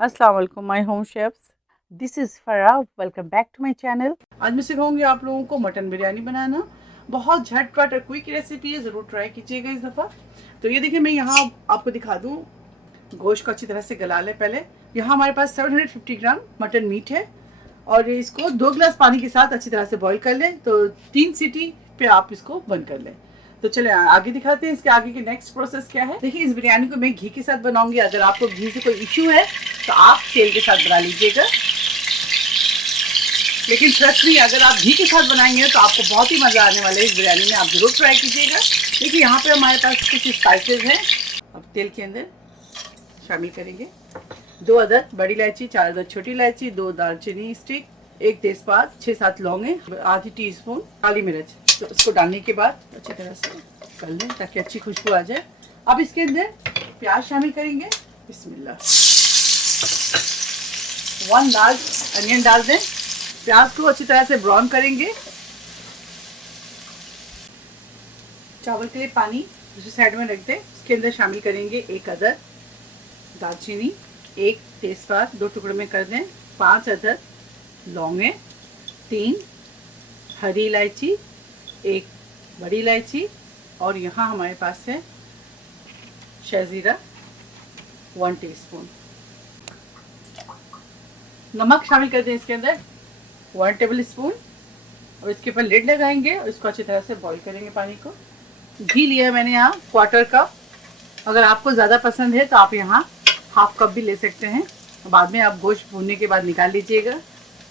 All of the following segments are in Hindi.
अस्सलाम वालेकुम my home chefs, this is Farah. Welcome back to my channel. आज मैं सिखाऊंगी आप लोगों को मटन बिरयानी बनाना। बहुत झटपट और क्विक रेसिपी है, ज़रूर ट्राई कीजिएगा इस दफ़ा। तो ये देखिए, मैं यहाँ आपको दिखा दूँ। गोश्त को अच्छी तरह से गला लें पहले। यहाँ हमारे पास 750 ग्राम मटन मीट है और इसको 2 गिलास पानी के साथ अच्छी तरह से बॉईल कर लें। तो 3 सीटी पे आप इसको बंद कर लें। तो चले आगे दिखाते हैं इसके आगे की नेक्स्ट प्रोसेस क्या है। देखिए, इस बिरयानी को मैं घी के साथ बनाऊंगी। अगर आपको घी से कोई इश्यू है तो आप तेल के साथ बना लीजिएगा, लेकिन ट्रस्ट मी, अगर आप घी के साथ बनाएंगे तो आपको बहुत ही मज़ा आने वाला है इस बिरयानी में। आप ज़रूर ट्राई कीजिएगा। देखिए, यहाँ पे हमारे पास कुछ स्पाइसेस हैं। अब तेल के अंदर शामिल करेंगे 2 अदद बड़ी इलायची, 4 अदद छोटी इलायची, 2 दालचीनी स्टिक, 1 तेजपात, 6-7 लौंगे, आधी टीस्पून काली मिर्च। तो इसको डालने के बाद अच्छी तरह से कर लें ताकि अच्छी खुशबू आ जाए। अब इसके अंदर प्याज शामिल करेंगे। बिस्मिल्लाह। 1 लार्ज अनियन डाल दें। प्याज को अच्छी तरह से ब्राउन करेंगे। चावल के लिए पानी दूसरी साइड में रख दें। इसके अंदर शामिल करेंगे 1 अदद दालचीनी, 1 तेजपात 2 टुकड़े में कर दें, 5 अदद लौंगे, 3 हरी इलायची, 1 बड़ी इलायची, और यहाँ हमारे पास है शहजीरा 1 टीस्पून। नमक शामिल कर दें इसके अंदर 1 टेबल स्पून। और इसके ऊपर लिड लगाएंगे और इसको अच्छी तरह से बॉईल करेंगे पानी को। घी लिया है मैंने यहाँ 1/4 कप। अगर आपको ज़्यादा पसंद है तो आप यहाँ 1/2 कप भी ले सकते हैं। बाद में आप गोश्त भूनने के बाद निकाल लीजिएगा।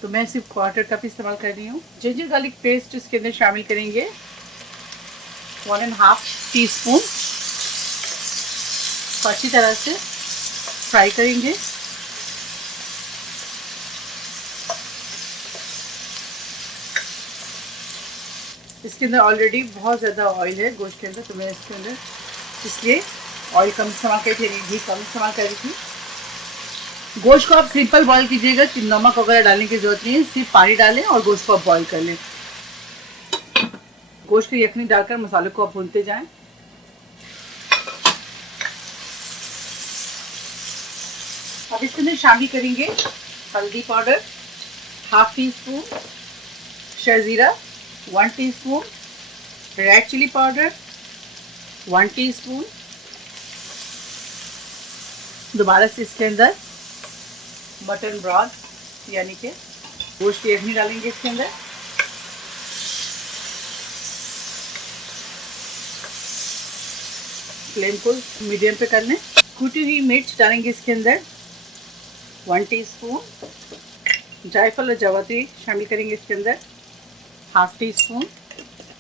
तो मैं सिर्फ 1/4 कप इस्तेमाल कर रही हूँ। जिंजर गार्लिक पेस्ट इसके अंदर शामिल करेंगे 1.5 टीस्पून। तो अच्छी तरह से फ्राई करेंगे। इसके अंदर ऑलरेडी बहुत ज़्यादा ऑयल है गोश्त के अंदर, तो मैं इसके अंदर इसलिए ऑयल कम इस्तेमाल कर रही थी, घी कम इस्तेमाल कर रही थी। गोश्त को आप सिंपल बॉईल कीजिएगा कि नमक वगैरह डालने की जरूरत नहीं है। सिर्फ पानी डालें और गोश्त को आप बॉईल कर लें। गोश्त की यखनी डालकर मसाले को आप भूनते जाएं। अब इसके अंदर शामिल करेंगे हल्दी पाउडर 1/2 टीस्पून, शहजीरा 1 teaspoon, red chilli powder 1 teaspoon. दोबारा से इसके अंदर मटन ब्रॉथ यानी कि गोश्त की यखनी डालेंगे इसके अंदर। फ्लेम को मीडियम पे कर लें। कुटी हुई मिर्च डालेंगे इसके अंदर 1 टीस्पून। जायफल और जावित्री शामिल करेंगे इसके अंदर 1/2 टीस्पून।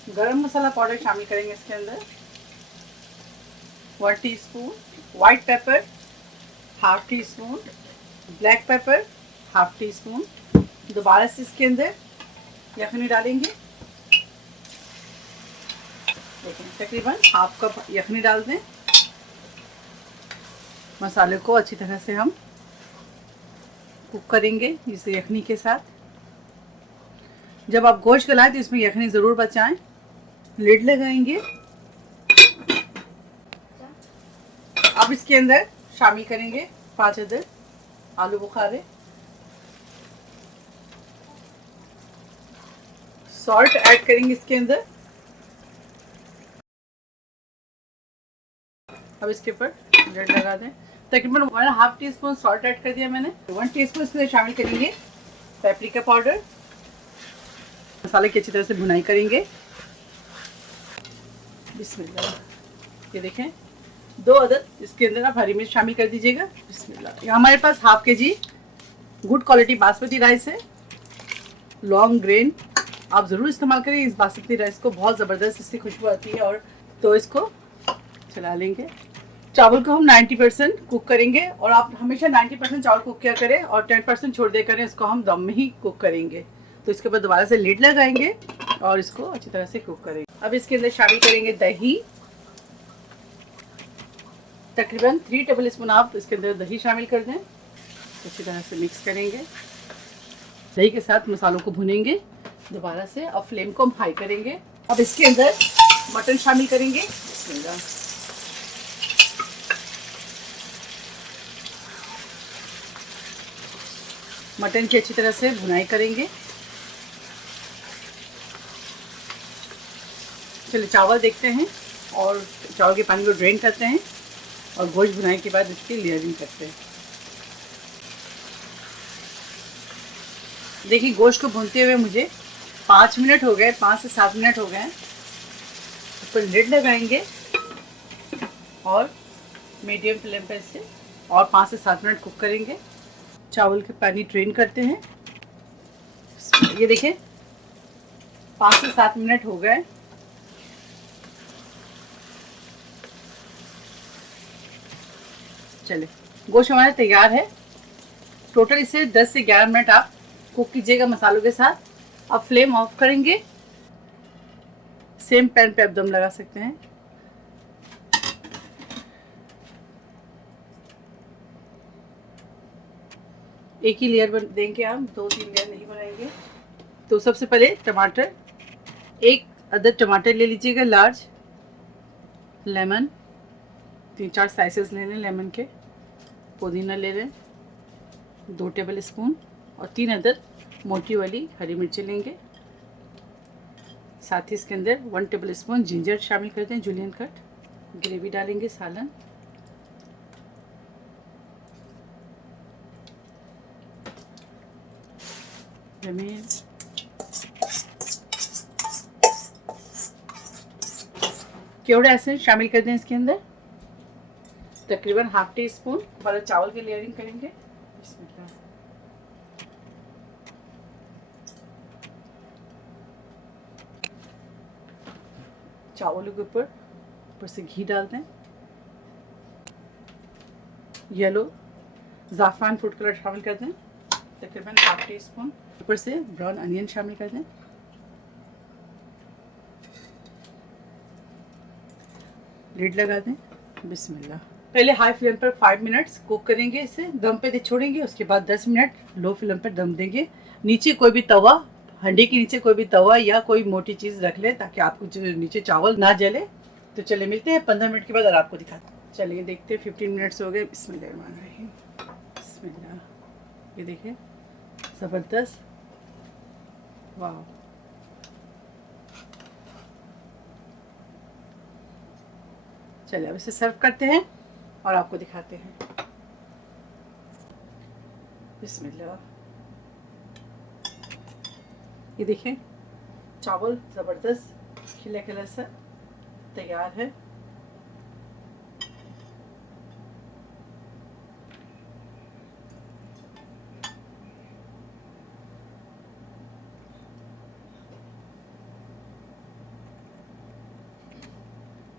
गरम मसाला पाउडर शामिल करेंगे इसके अंदर 1 teaspoon. White paper 1/2 teaspoon. Black pepper 1/2 teaspoon. दोबारा से इसके अंदर यखनी डालेंगे। देखिए, तकरीबन 1/2 कप यखनी डाल दें। मसाले को अच्छी तरह से हम कुक करेंगे इस यखनी के साथ। जब आप गोश्त गलाएं तो इसमें यखनी ज़रूर बचाएं। लिड लगाएंगे। अब इसके अंदर शामिल करेंगे 5 अदद आलू बुखारे। सॉल्ट ऐड करेंगे इसके अंदर। अब इसके ऊपर लिड लगा दें। तकरीबन 1/2 टीस्पून सॉल्ट ऐड कर दिया मैंने। 1 टीस्पून इसके अंदर शामिल करेंगे पेपरिका पाउडर। मसाले की अच्छी तरह से भुनाई करेंगे। बिस्मिल्लाह। ये देखें, 2 अदद इसके अंदर आप हरी मिर्च शामिल कर दीजिएगा। बिस्मिल्लाह। यहाँ हमारे पास 1/2 kg good quality basmati rice है, लॉन्ग ग्रेन। आप ज़रूर इस्तेमाल करें इस बासमती राइस को, बहुत ज़बरदस्त इससे खुशबू आती है। और तो इसको चला लेंगे। चावल को हम 90% कुक करेंगे और आप हमेशा 90% चावल कुक किया करें और 10% छोड़ दिया करें। इसको हम दम में ही कुक करेंगे। तो इसके बाद दोबारा से लिड लगाएंगे और इसको अच्छी तरह से कुक करेंगे। अब इसके अंदर शामिल करेंगे दही। तकरीबन 3 टेबल स्पून आप इसके अंदर दही शामिल कर दें। अच्छी तरह से मिक्स करेंगे। दही के साथ मसालों को भुनेंगे दोबारा से। अब फ्लेम को हम हाई करेंगे। अब इसके अंदर मटन शामिल करेंगे। मटन की अच्छी तरह से भुनाई करेंगे। चलिए चावल देखते हैं और चावल के पानी को ड्रेन करते हैं और गोश्त भुनाई के बाद इसकी लेयरिंग करते हैं। देखिए गोश्त को भूनते हुए मुझे 5 मिनट हो गए, 5 से 7 मिनट हो गए हैं। इस पर लिड लगाएंगे और मीडियम फ्लेम पर इसे और 5 से 7 मिनट कुक करेंगे। चावल के पानी ड्रेन करते हैं। ये देखिए 5 से 7 मिनट हो गए। चलिए गोश्त हमारा तैयार है। टोटल इसे 10 से 11 मिनट आप कुक कीजिएगा मसालों के साथ। अब फ्लेम ऑफ करेंगे। सेम पैन पे आप दम लगा सकते हैं। एक ही लेयर देंगे हम, 2-3 लेयर नहीं बनाएंगे। तो सबसे पहले टमाटर, एक अदद टमाटर ले लीजिएगा लार्ज। लेमन 3-4 स्लाइसेस ले लें लेमन के। पुदीना ले लें 2 टेबल स्पून और 3 अदद मोटी वाली हरी मिर्ची लेंगे। साथ ही इसके अंदर 1 टेबल स्पून जिंजर शामिल कर दें, जूलियन कट। ग्रेवी डालेंगे, सालन। केवड़ा एसेंस शामिल कर दें इसके अंदर, तकरीबन ½ टी स्पून। वाला चावल की लेयरिंग करेंगे। चावलों के ऊपर से घी डाल दें। येलो ज़ाफ़रान फूड कलर शामिल कर दें, तकरीबन ½ टी स्पून। ऊपर से ब्राउन अनियन शामिल कर दें। लिड लगा दें। बिस्मिल्लाह। पहले हाई फ्लेम पर 5 मिनट्स कुक करेंगे, इसे दम पे छोड़ेंगे। उसके बाद 10 मिनट लो फ्लेम पर दम देंगे। नीचे कोई भी तवा, हंडी के नीचे कोई भी तवा या कोई मोटी चीज़ रख ले ताकि आपको नीचे चावल ना जले। तो चले मिलते हैं 15 मिनट के बाद और आपको दिखाते हैं। चलिए देखते हैं 15 मिनट्स हो गए। बिस्मिल्लाह। ये देखिए ज़बरदस्त, वाह। चलिए अब इसे सर्व करते हैं और आपको दिखाते हैं। बिस्मिल्लाह। ये देखिए चावल ज़बरदस्त खिले खिले से तैयार है।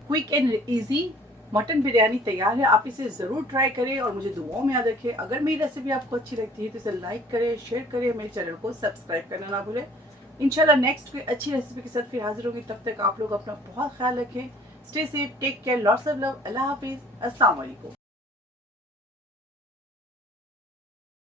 Quick and easy mutton biryani तैयार है। आप इसे ज़रूर ट्राई करें और मुझे दुआओं में याद रखें। अगर मेरी रेसिपी आपको अच्छी लगती है तो इसे लाइक करें, शेयर करें, मेरे चैनल को सब्सक्राइब करना ना भूलें। इंशाल्लाह नेक्स्ट कोई अच्छी रेसिपी के साथ फिर हाजिर होंगी। तब तक आप लोग अपना बहुत ख्याल रखें। Stay safe, take care, lots of love. अल्लाह हाफिज़, अस्सलाम वालेकुम।